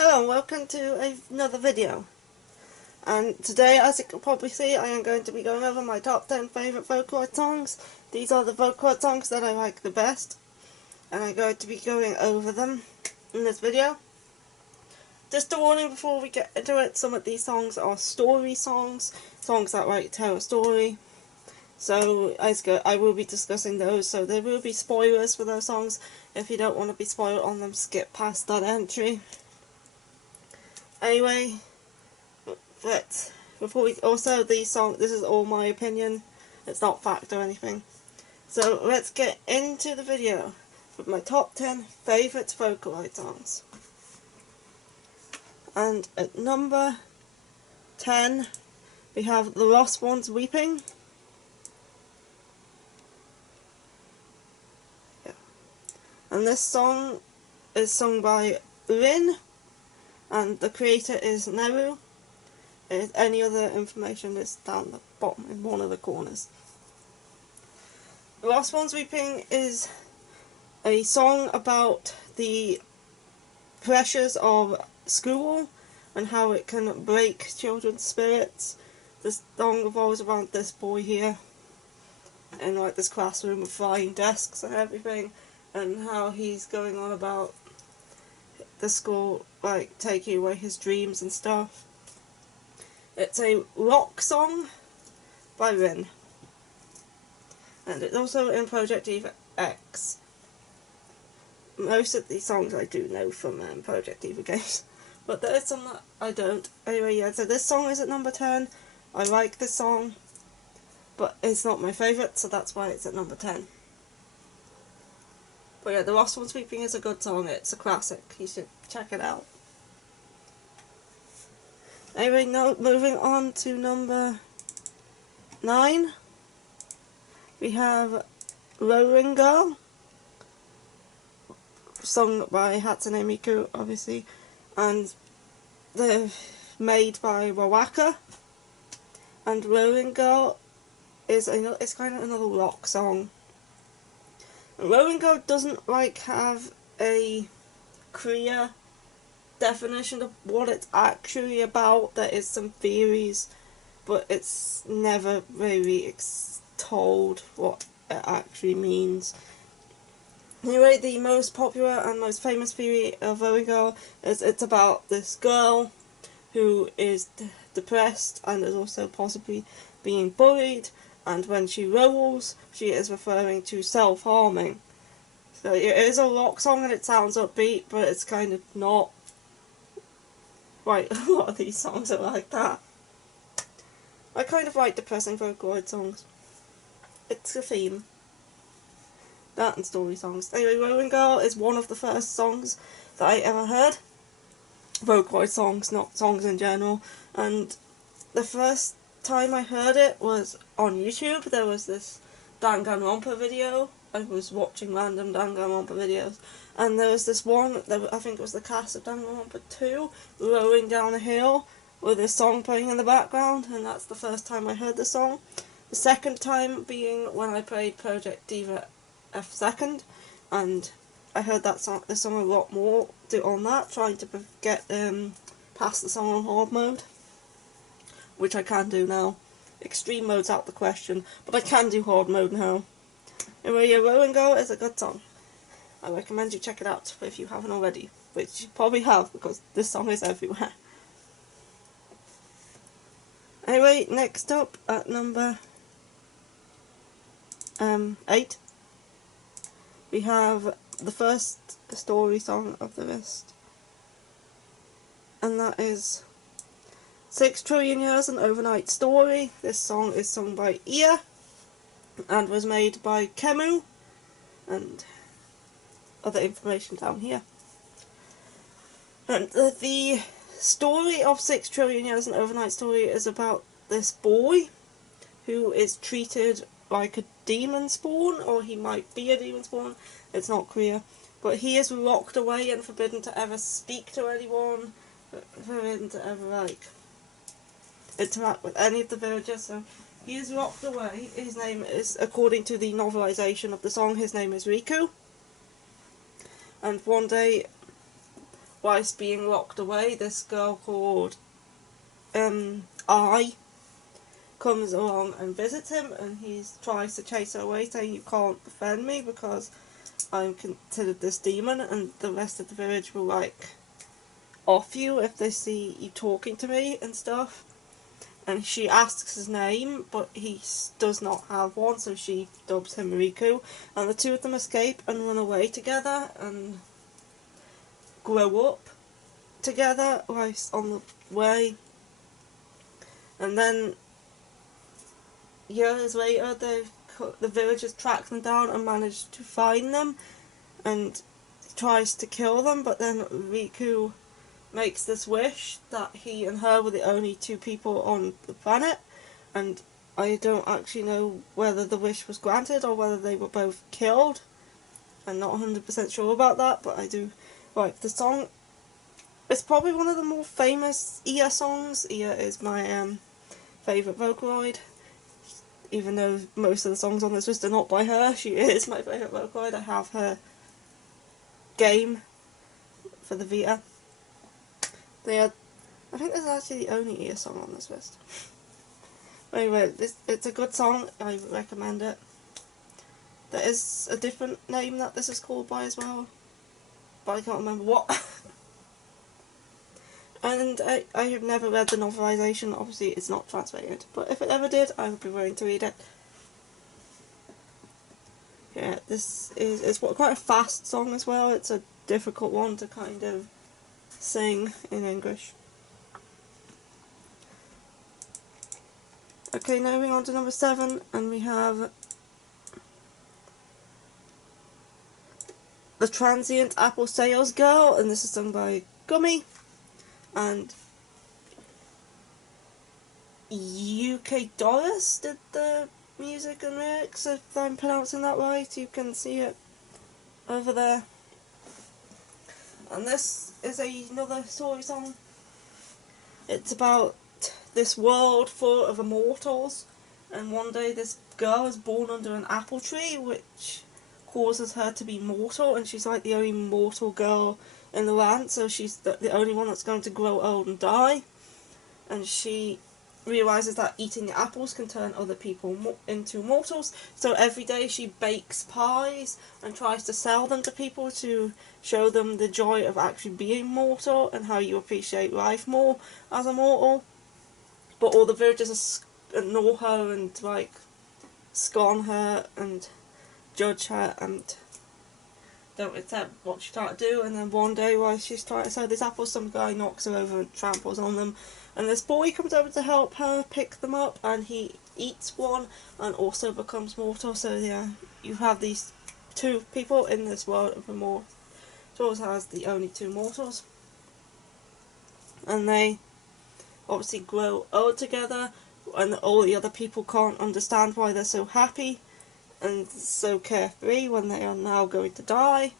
Hello and welcome to another video. And today, as you can probably see, I am going to be going over my top 10 favourite Vocaloid songs. These are the Vocaloid songs that I like the best, and I'm going to be going over them in this video. Just a warning before we get into it, some of these songs are story songs, songs that like tell a story. So I will be discussing those, so there will be spoilers for those songs. If you don't want to be spoiled on them, skip past that entry. Anyway, but before we also these songs, this is all my opinion. It's not fact or anything. So let's get into the video with my top 10 favourite Vocaloid songs. And at number 10, we have The Lost Ones Weeping. Yeah. And this song is sung by Rin, and the creator is Neru. Any other information is down the bottom in one of the corners. The Lost Ones Weeping is a song about the pressures of school and how it can break children's spirits. This song revolves around this boy here in like this classroom with flying desks and everything, and how he's going on about the school like taking away his dreams and stuff. It's a rock song by Rin, and it's also in Project Eva X. Most of these songs I do know from Project Eva games, but there is some that I don't. Anyway, yeah, so this song is at number 10. I like this song, but it's not my favourite, so that's why it's at number 10. But yeah, The Lost Ones Weeping is a good song. It's a classic. You should check it out. Anyway, now moving on to number 9, we have Rolling Girl, sung by Hatsune Miku, obviously, and they're made by Wawaka. And Rolling Girl is it's kind of another rock song. Rolling Girl doesn't like have a clear definition of what it's actually about. There is some theories, but it's never really told what it actually means. Anyway, the most popular and most famous theory of Rolling Girl is it's about this girl who is depressed and is also possibly being bullied, and when she rolls, she is referring to self-harming. So it is a rock song and it sounds upbeat, but it's kind of not. Right, a lot of these songs are like that. I kind of like depressing Vocaloid songs. It's a theme. That and story songs. Anyway, Rolling Girl is one of the first songs that I ever heard. Vocaloid songs, not songs in general. And the first time I heard it was on YouTube. There was this Danganronpa video. I was watching random Danganronpa videos, and there was this one, I think it was the cast of Danganronpa 2, rolling down a hill with this song playing in the background, and that's the first time I heard the song. The second time being when I played Project Eva F2, and I heard this song a lot more on that, trying to get past the song on hard mode, which I can do now. Extreme mode's out the question, but I can do hard mode now. Anyway, yeah, Rolling Girl is a good song. I recommend you check it out if you haven't already, which you probably have because this song is everywhere. Anyway, next up at number 8, we have the first story song of the list, and that is 6 Trillion Years An Overnight Story. This song is sung by Ia and was made by Kemu, and other information down here. And the story of 6 Trillion Years An Overnight Story is about this boy who is treated like a demon spawn, or he might be a demon spawn, it's not clear, but he is locked away and forbidden to ever speak to anyone, forbidden to ever like interact with any of the villagers. So he is locked away. His name is, according to the novelization of the song, his name is Riku. And one day, whilst being locked away, this girl called I comes along and visits him, and he tries to chase her away, saying, "You can't defend me because I'm considered this demon, and the rest of the village will, like, off you if they see you talking to me and stuff." And she asks his name, but he does not have one, so she dubs him Riku, and the two of them escape and run away together and grow up together whilst on the way. And then years later, the villagers track them down and manage to find them, and tries to kill them, but then Riku makes this wish that he and her were the only two people on the planet, and I don't actually know whether the wish was granted or whether they were both killed. I'm not 100% sure about that, but I do like the song. It's probably one of the more famous Ia songs. Ia is my favourite Vocaloid. Even though most of the songs on this list are not by her, she is my favourite Vocaloid. I have her game for the Vita. I think this is actually the only Ia song on this list. Anyway, it's a good song. I recommend it. There is a different name that this is called by as well, but I can't remember what. And I have never read the novelization. Obviously it's not translated, but if it ever did, I would be willing to read it. Yeah, it's quite a fast song as well. It's a difficult one to kind of sing in English. Okay, now moving on to number 7, and we have The Transient Apple Sales Girl, and this is sung by Gummy and UK Doris did the music and lyrics, if I'm pronouncing that right. You can see it over there. And this is another story song. It's about this world full of immortals, and one day this girl is born under an apple tree which causes her to be mortal, and she's like the only mortal girl in the land, so she's the only one that's going to grow old and die. And she realises that eating the apples can turn other people into mortals, so every day she bakes pies and tries to sell them to people to show them the joy of actually being mortal and how you appreciate life more as a mortal. But all the villagers ignore her and like scorn her and judge her and don't accept what she's trying to do. And then one day while she's trying to sell these apples, some guy knocks her over and tramples on them, and this boy comes over to help her pick them up, and he eats one and also becomes mortal. So yeah, you have these two people in this world of immortals as the only two mortals, and they obviously grow old together, and all the other people can't understand why they're so happy and so carefree when they are now going to die.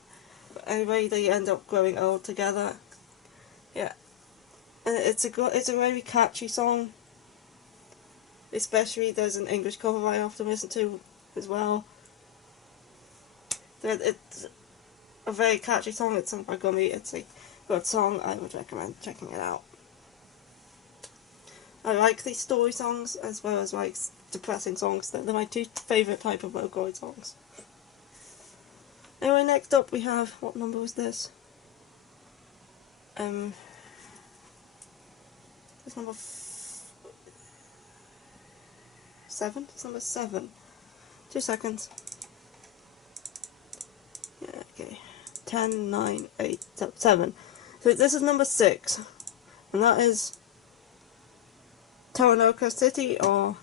But anyway, they end up growing old together. Yeah, and it's a very catchy song. Especially there's an English cover I often listen to as well. It's a very catchy song. It's sung by Gummy. It's a good song. I would recommend checking it out. I like these story songs as well as like depressing songs. They're my two favourite type of Vocaloid songs. Anyway, next up we have, what number was this? It's number 7? It's number 7. 2 seconds. Yeah, okay. 10, 9, 8, 7. So this is number 6. And that is Torinoco City, or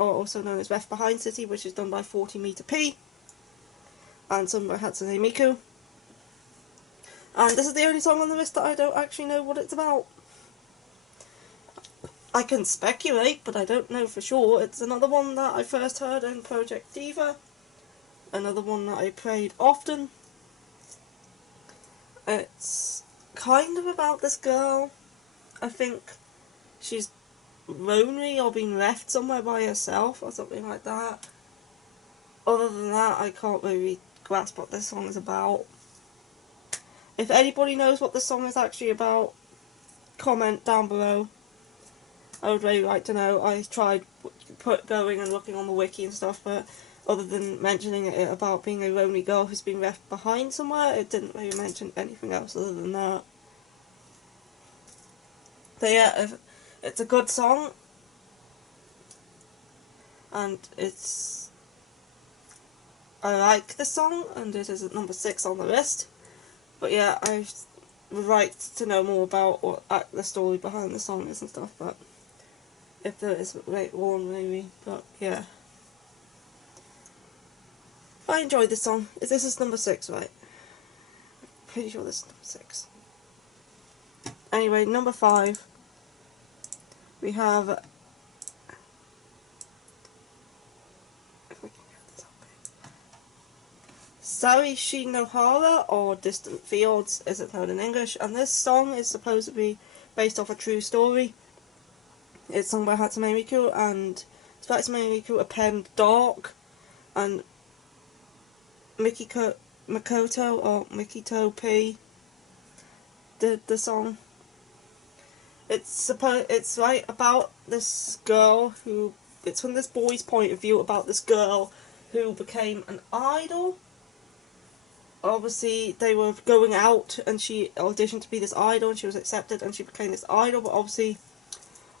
also known as Left Behind City, which is done by 40m P and sung by Hatsune Miku. And this is the only song on the list that I don't actually know what it's about. I can speculate, but I don't know for sure. It's another one that I first heard in Project Diva, another one that I played often. It's kind of about this girl. I think she's lonely or being left somewhere by herself or something like that. Other than that, I can't really grasp what this song is about. If anybody knows what the song is actually about, comment down below. I would really like to know. I tried going and looking on the wiki and stuff, but other than mentioning it about being a lonely girl who's been left behind somewhere, it didn't really mention anything else other than that. But yeah, it's a good song, and I like the song, and it is at number 6 on the list. But yeah, I would like to know more about what the story behind the song is and stuff, but if there is later on maybe, but yeah. I enjoyed this song. This is number 6, right? Pretty sure this is number 6. Anyway, number 5. We have... if we can get this up. Sari Shinohara, or Distant Fields, as it's known in English, and this song is supposed to be based off a true story. It's sung by Hatsune Miku, and Hatsune Miku append Dark, and Makoto or Mikito P did the song. It's right about this girl who, it's from this boy's point of view about this girl who became an idol. Obviously they were going out and she auditioned to be this idol and she was accepted and she became this idol, but obviously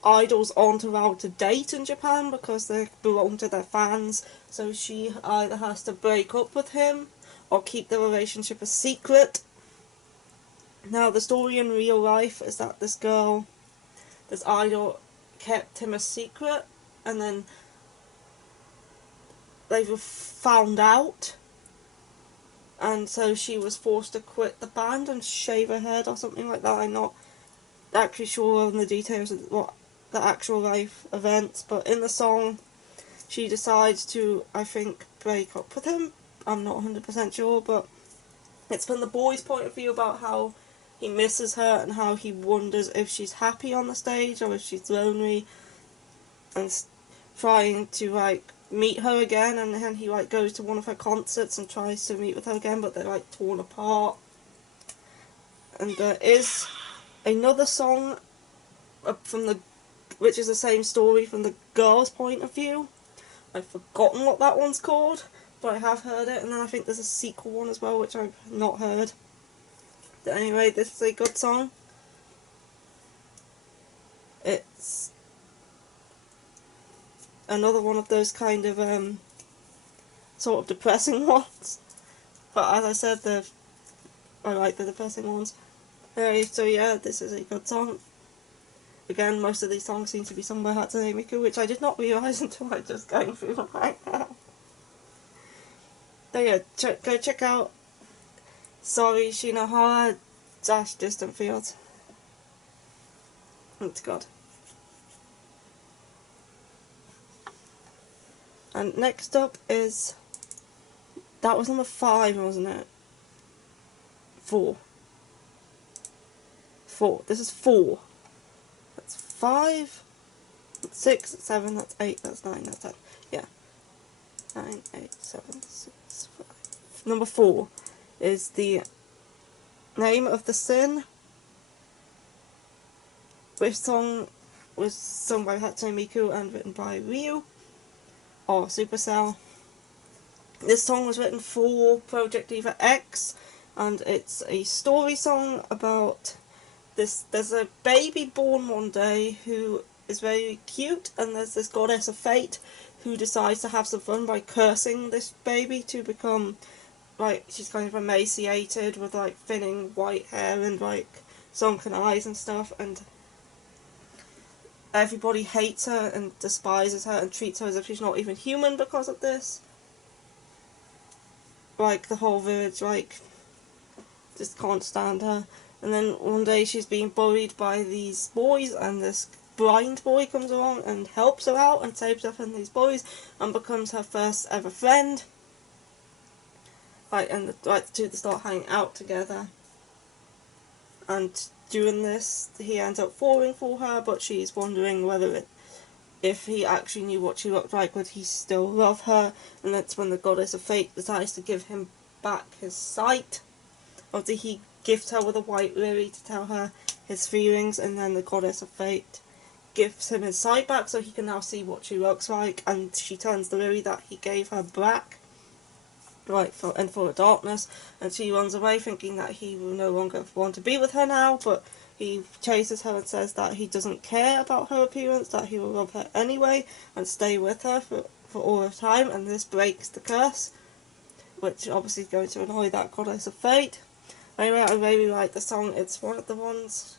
idols aren't allowed to date in Japan because they belong to their fans, so she either has to break up with him or keep the relationship a secret. Now the story in real life is that this idol kept him a secret, and then they were found out, and so she was forced to quit the band and shave her head or something like that. I'm not actually sure on the details of what the actual life events, but in the song she decides to, I think, break up with him. I'm not 100% sure, but it's from the boy's point of view about how he misses her and how he wonders if she's happy on the stage or if she's lonely, and trying to like meet her again, and then he like goes to one of her concerts and tries to meet with her again, but they're like torn apart. And there is another song which is the same story from the girl's point of view. I've forgotten what that one's called, but I have heard it, and then I think there's a sequel one as well which I've not heard. But anyway, this is a good song. It's another one of those kind of sort of depressing ones, but as I said, I like the depressing ones. Anyway, so yeah, this is a good song. Again, most of these songs seem to be sung by Hatsune Miku, which I did not realise until I was just going through them right now. So yeah, go check out Sari Shinohara - Distant Fields. Oh god. And next up is, that was number 5, wasn't it? 4. This is 4. That's 5. That's 6. That's 7. That's 8. That's 9. That's 10. Yeah. 9, 8, 7, 6, 5. Number 4 is the Name of the Sin, which song was sung by Hatsune Miku and written by Ryu, or Supercell. This song was written for Project Diva X, and it's a story song about this. There's a baby born one day who is very cute, and there's this goddess of fate who decides to have some fun by cursing this baby to become, like, she's kind of emaciated with like thinning white hair and like sunken eyes and stuff, and everybody hates her and despises her and treats her as if she's not even human because of this. Like, the whole village, like, just can't stand her. And then one day she's being bullied by these boys, and this blind boy comes along and helps her out and saves her from these boys and becomes her first ever friend. Like, and the two start hanging out together. And during this, he ends up falling for her, but she's wondering whether if he actually knew what she looked like, would he still love her? And that's when the goddess of fate decides to give him back his sight. Obviously, he gifts her with a white lily to tell her his feelings, and then the goddess of fate gives him his sight back so he can now see what she looks like, and she turns the lily that he gave her black, and full of darkness, and she runs away thinking that he will no longer want to be with her now, but he chases her and says that he doesn't care about her appearance, that he will love her anyway and stay with her for all of time, and this breaks the curse, which obviously is going to annoy that goddess of fate. Anyway, I really like the song. It's one of the ones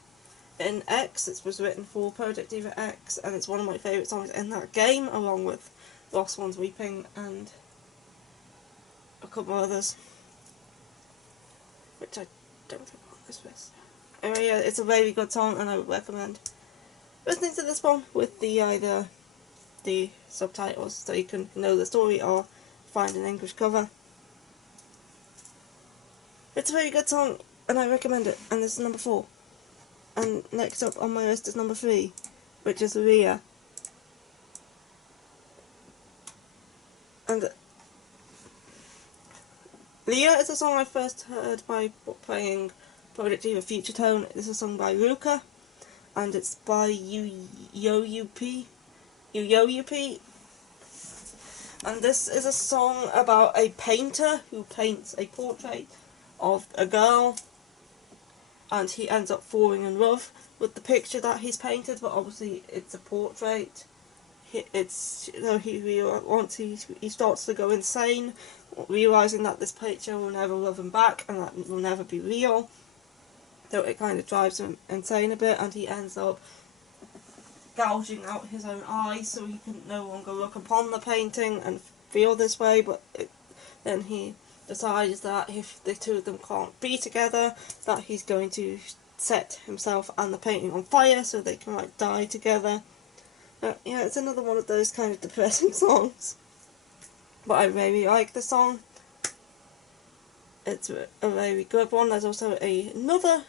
in X. It was written for Project Diva X, and it's one of my favourite songs in that game, along with Lost Ones Weeping and a couple others, which I don't think on this list. Anyway, yeah, it's a very good song, and I would recommend listening to this one with either the subtitles so you can know the story or find an English cover. It's a very good song, and I recommend it, and this is number 4. And next up on my list is number 3, which is Rhea. And Rhea is a song I first heard by playing Project Diva Future Tone. This is a song by Ruka, and it's by Yo-Yup. And this is a song about a painter who paints a portrait of a girl, and he ends up falling in love with the picture that he's painted, but obviously it's a portrait. He starts to go insane, realising that this picture will never love him back and that it will never be real. So it kind of drives him insane a bit, and he ends up gouging out his own eyes so he can no longer look upon the painting and feel this way, but then he decides that if the two of them can't be together, that he's going to set himself and the painting on fire so they can die together. Yeah, it's another one of those kind of depressing songs, but I really like the song. It's a very good one. There's also another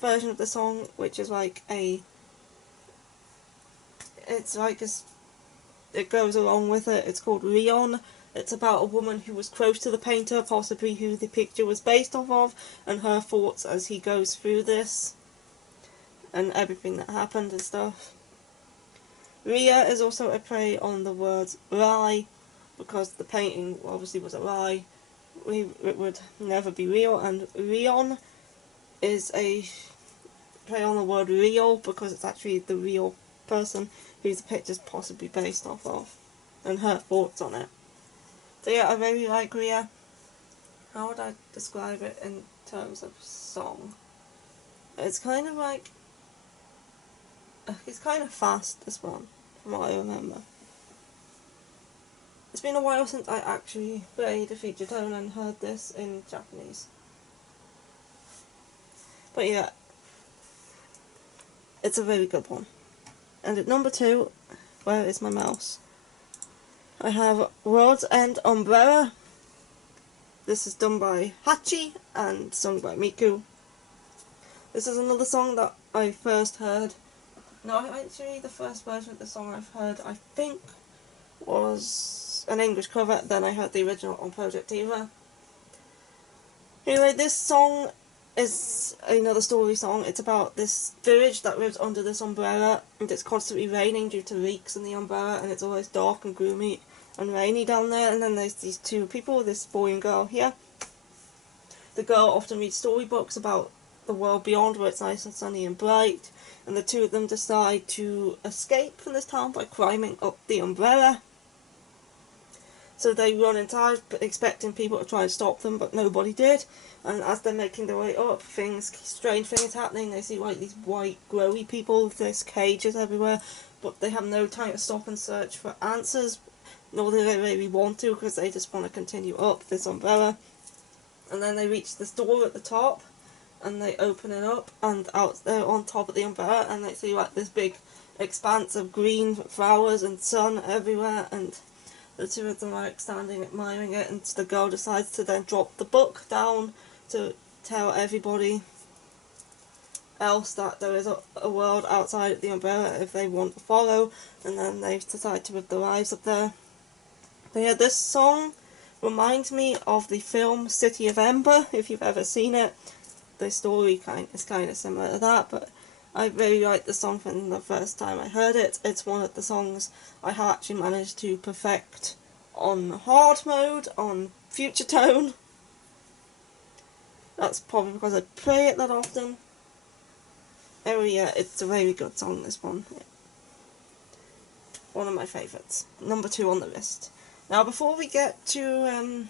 version of the song which is it goes along with it. It's called Leon. It's about a woman who was close to the painter, possibly who the picture was based off of, and her thoughts as he goes through this, and everything that happened and stuff. Rhea is also a play on the words lie, because the painting obviously was a lie. It would never be real, and Leon is a play on the word real, because it's actually the real person who the picture's possibly based off of, and her thoughts on it. So yeah, I really like Rhea. How would I describe it in terms of song? It's kind of it's kind of fast, this one, from what I remember. It's been a while since I actually played a feature tone and heard this in Japanese. But yeah, it's a very good one. And at number 2, where is my mouse? I have World's End Umbrella. This is done by Hachi and sung by Miku. This is another song that I first heard. No, actually the first version of the song I've heard, I think, was an English cover. Then I heard the original on Project Diva. Anyway, this song is another story song. It's about this village that lives under this umbrella, and it's constantly raining due to leaks in the umbrella, and it's always dark and gloomy and rainy down there. And then there's these two people, this boy and girl here. The girl often reads storybooks about the world beyond, where it's nice and sunny and bright, and the two of them decide to escape from this town by climbing up the umbrella. So they run inside, expecting people to try and stop them, but nobody did. And as they're making their way up, strange things happening. They see these white, glowy people, there's cages everywhere, but they have no time to stop and search for answers, nor do they really want to, because they just want to continue up this umbrella. And then they reach this door at the top, and they open it up, and out there on top of the umbrella, and they see this big expanse of green flowers and sun everywhere, and the two of them are standing admiring it, and the girl decides to then drop the book down to tell everybody else that there is a world outside the umbrella if they want to follow, and then they decide to live their lives up there. But yeah, this song reminds me of the film City of Ember, if you've ever seen it. The story is kind of similar to that, but I really liked the song from the first time I heard it. It's one of the songs I have actually managed to perfect on hard mode, on future tone. That's probably because I play it that often. Oh yeah, it's a very good song, this one. Yeah. One of my favourites. Number 2 on the list. Now before we get to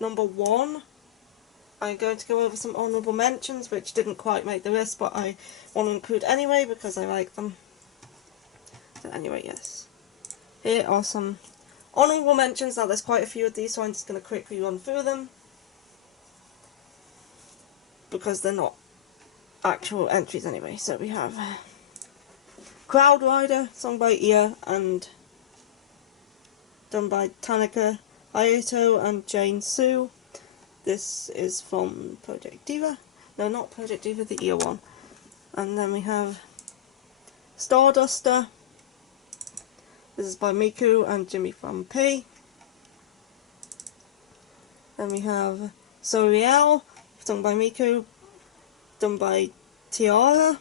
number 1, I'm going to go over some honourable mentions which didn't quite make the list, but I want to include anyway because I like them. So anyway, yes. Here are some honourable mentions. Now there's quite a few of these, so I'm just going to quickly run through them, because they're not actual entries anyway. So we have Cloud Rider, sung by Ia and done by Tanaka Hayato and Jane Sue. This is from Project Diva. No, not Project Diva, the Ia one. And then we have Starduster. This is by Miku and Jimmy from P. Then we have Soriel, sung by Miku, done by Tiara.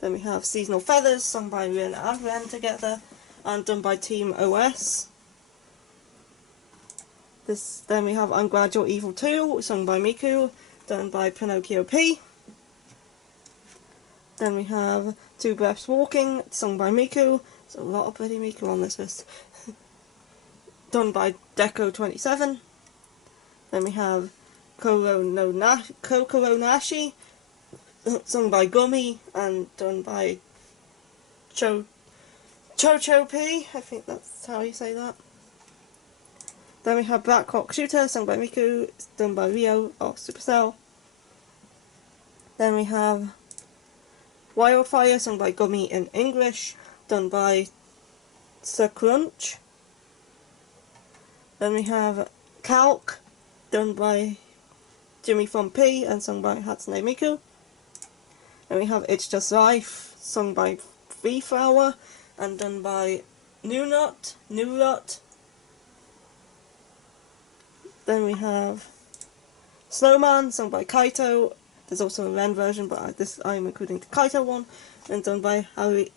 Then we have Seasonal Feathers, sung by Rin and Ren together, and done by Team OS. Then we have I'm Glad You're Evil 2, sung by Miku, done by Pinocchio P. Then we have Two Breaths Walking, sung by Miku. There's a lot of bloody Miku on this list. Done by Deco27. Then we have Kokoro Nashi, sung by Gummy and done by Cho P. I think that's how you say that. Then we have Black Hawk Shooter, sung by Miku, done by Rio of Supercell. Then we have Wildfire, sung by Gummy in English, done by Sir Crunch. Then we have Calc, done by Jimmy from P and sung by Hatsune Miku. Then we have It's Just Life, sung by Flower and done by New Rut. Then we have Snowman, sung by Kaito. There's also a Ren version, but I'm including the Kaito one, and done by Haoyoshi.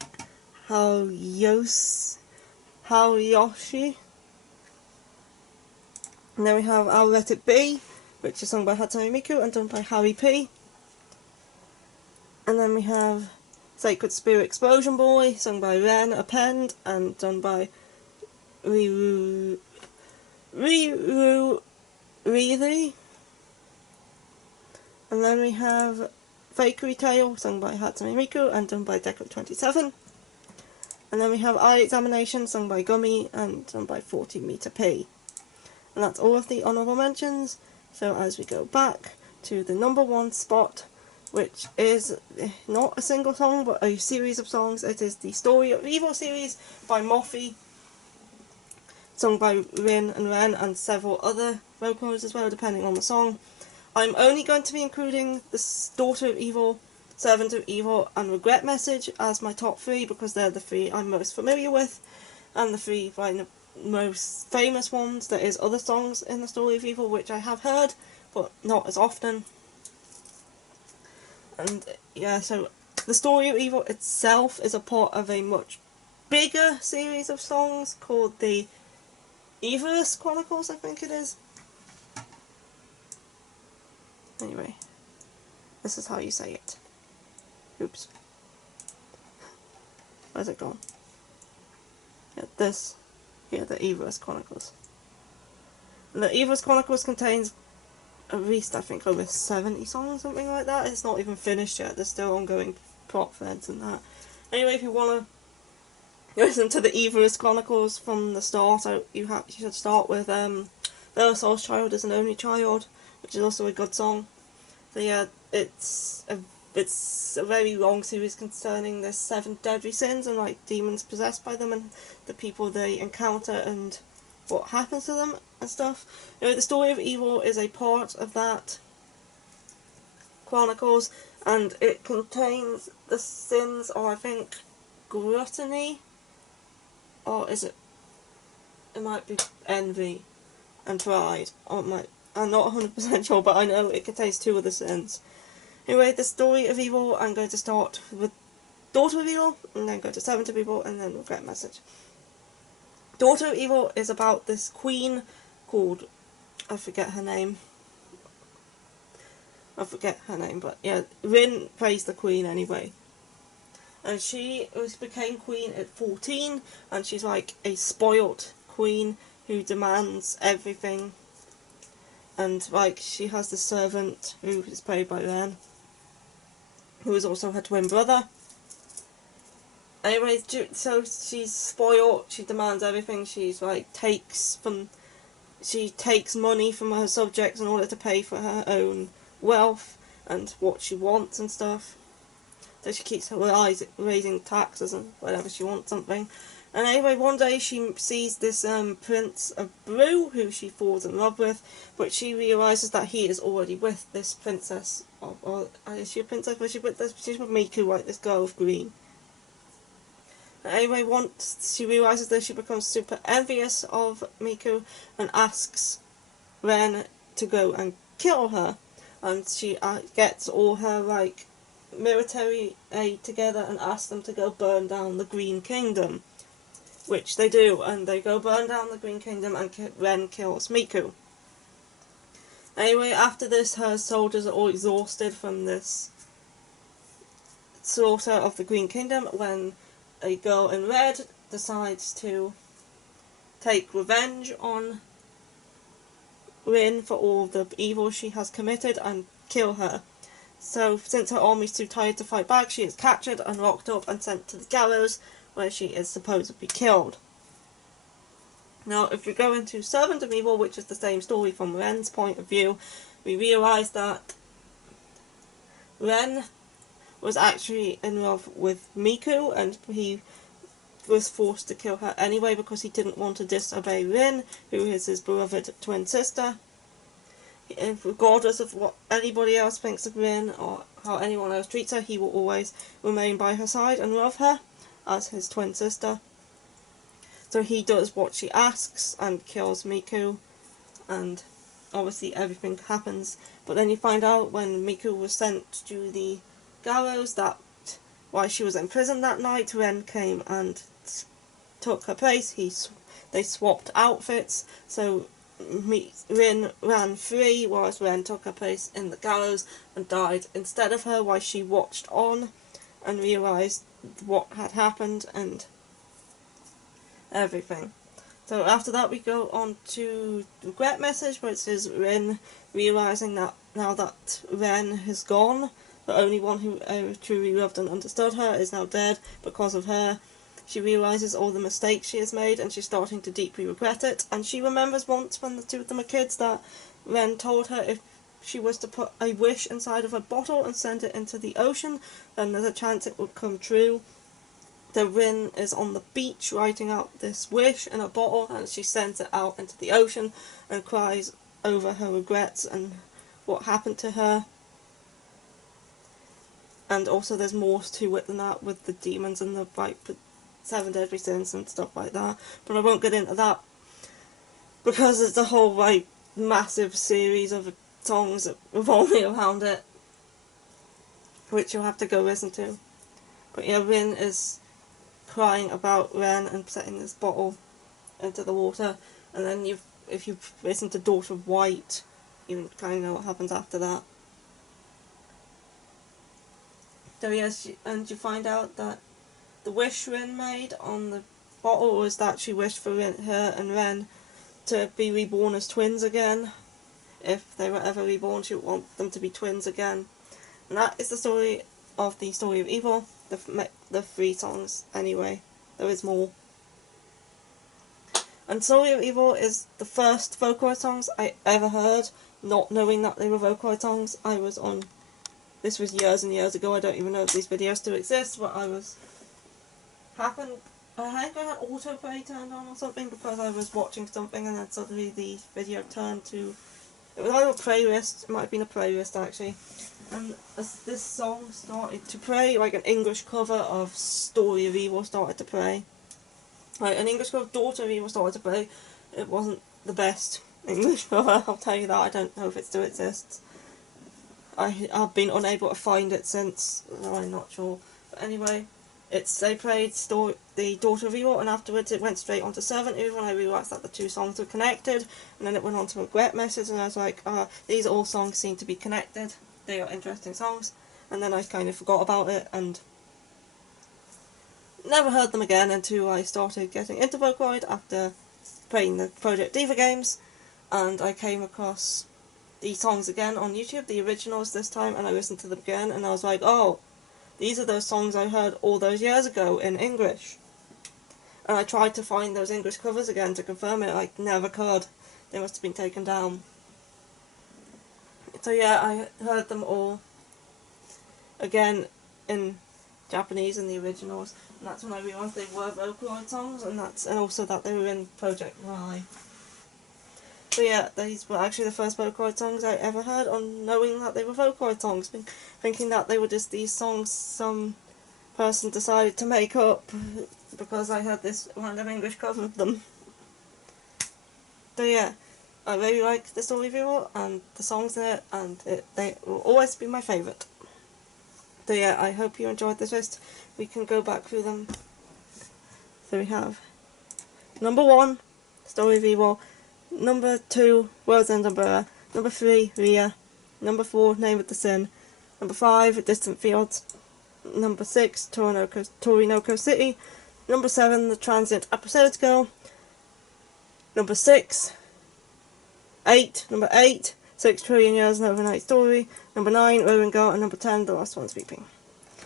And then we have I'll Let It Be, which is sung by Hatsune Miku and done by Harry P. And then we have Sacred Spirit Explosion Boy, sung by Ren Append and done by Riri. And then we have Fakery Tale, sung by Hatsune Miku and done by Deco27. And then we have Eye Examination, sung by Gummy and done by 40 Meter P. And that's all of the honourable mentions. So as we go back to the number 1 spot, which is not a single song but a series of songs. It is the Story of Evil series by Morphe, sung by Rin and Ren and several other vocals as well, depending on the song. I'm only going to be including the Daughter of Evil, Servant of Evil and Regret Message as my top 3 because they're the 3 I'm most familiar with and the 3 most famous ones. There is other songs in the Story of Evil which I have heard but not as often. And yeah, so the Story of Evil itself is a part of a much bigger series of songs called the Evilus Chronicles, I think it is. Anyway, this is how you say it. Oops. Where's it gone? Yeah, this. Yeah, the Evilus Chronicles. And the Evilus Chronicles contains at least, I think, over 70 songs, something like that. It's not even finished yet. There's still ongoing plot threads and that. Anyway, if you want to listen to the Evilus Chronicles from the start, you should start with Velasol's Child is an Only Child, which is also a good song. So yeah, it's a very long series concerning the 7 deadly sins and like demons possessed by them and the people they encounter and what happens to them and stuff. You know, the Story of Evil is a part of that Chronicles, and it contains the sins of, I think, gluttony, or is it might be envy and pride. I'm not 100% sure, but I know it contains two of the sins. Anyway, the story of evil, I'm going to start with Daughter of Evil, and then go to Seventh of Evil, and then Regret Message. Daughter of Evil is about this queen called, I forget her name, but yeah, Rin plays the queen anyway. And she became queen at 14, and she's like a spoilt queen who demands everything. And like, she has this servant who is played by Ren, who is also her twin brother. Anyway, so she's spoiled, she demands everything, she's like, she takes money from her subjects in order to pay for her own wealth and what she wants and stuff. So she keeps her eyes raising taxes and whatever she wants something. And anyway, one day she sees this Prince of Blue who she falls in love with, but she realises that he is already with this princess. Is she a princess? She's with Miku, like this girl of green. Anyway, once she realises this, she becomes super envious of Miku and asks Ren to go and kill her. And she gets all her like military aid together and asks them to go burn down the Green Kingdom, which they do, and they go burn down the Green Kingdom, and Ren kills Miku. Anyway, after this, her soldiers are all exhausted from this slaughter of the Green Kingdom when a girl in red decides to take revenge on Rin for all the evil she has committed and kill her. So, since her army's too tired to fight back, she is captured and locked up and sent to the gallows, where she is supposedly killed. Now, if we go into Servant of Evil, which is the same story from Ren's point of view, we realise that Ren was actually in love with Miku, and he was forced to kill her anyway because he didn't want to disobey Rin, who is his beloved twin sister. Regardless of what anybody else thinks of Rin or how anyone else treats her, he will always remain by her side and love her as his twin sister. So he does what she asks and kills Miku, and obviously everything happens. But then you find out when Miku was sent to the gallows that while she was in prison that night, Ren came and took her place. They swapped outfits, so Rin ran free whilst Ren took her place in the gallows and died instead of her, while she watched on and realised what had happened and everything. So after that we go on to Regret Message, which is Rin realising that now that Ren has gone, the only one who truly loved and understood her is now dead because of her. She realises all the mistakes she has made, and she's starting to deeply regret it. And she remembers once when the two of them were kids that Ren told her if she was to put a wish inside of a bottle and send it into the ocean, then there's a chance it would come true. So Rin is on the beach writing out this wish in a bottle, and she sends it out into the ocean and cries over her regrets and what happened to her. And also there's more to it than that with the demons and the like 7 deadly sins and stuff like that. But I won't get into that because it's a whole like massive series of songs revolving around it, which you'll have to go listen to. But yeah, Rin is crying about Ren and setting this bottle into the water, and then if you listen to Daughter of White, you kind of know what happens after that. So yes, and you find out that the wish Rin made on the bottle was that she wished for her and Ren to be reborn as twins again. If they were ever reborn, she would want them to be twins again. And that is the story of Evil. The 3 songs anyway. There is more. And Story of Evil is the first Vocaloid songs I ever heard, not knowing that they were Vocaloid songs. This was years and years ago. I don't even know if these videos still exist, but I think I had autoplay turned on or something because I was watching something, and then suddenly the video turned to, it was either a playlist, it might have been a playlist actually, and as this song started to play, like an English cover of Story of Evil started to play, like an English cover of Daughter of Evil started to play, it wasn't the best English cover, I'll tell you that. I don't know if it still exists. I've been unable to find it since, so I'm not sure. But anyway, they played the Daughter of Evil, and afterwards it went straight on to Servant Eve, and I realised that the two songs were connected, and then it went on to Regret Message, and I was like, these all songs seem to be connected, they are interesting songs, and then I kind of forgot about it, and never heard them again until I started getting into Vocaloid after playing the Project Diva games, and I came across the songs again on YouTube, the originals this time, and I listened to them again, and I was like, oh, these are those songs I heard all those years ago in English. And I tried to find those English covers again to confirm it, I never could. They must have been taken down. So yeah, I heard them all again in Japanese in the originals, and that's when I realised they were Vocaloid songs, and also that they were in Project Y. So yeah, these were actually the first Vocaloid songs I ever heard, on knowing that they were Vocaloid songs, thinking that they were just these songs some person decided to make up because I heard this random English cover of them. So yeah, I really like the story visual and the songs in it, and they will always be my favourite. So yeah, I hope you enjoyed this list. We can go back through them. So we have number 1, Story of Evil. Number 2, World's End Umbrella. Number 3, Ria. Number 4, Name of the Sin. Number 5, Distant Fields. Number 6, Torinoko City. Number 7, The Transient Episodes Girl. Number 6, Number 8, 6 Trillion Years, An Overnight Story. Number 9, Ruin Girl. And number 10, The Last One Sleeping.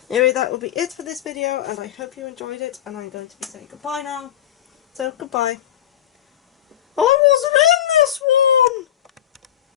Anyway, that will be it for this video, and I hope you enjoyed it, and I'm going to be saying goodbye now. So, goodbye. I wasn't in this one!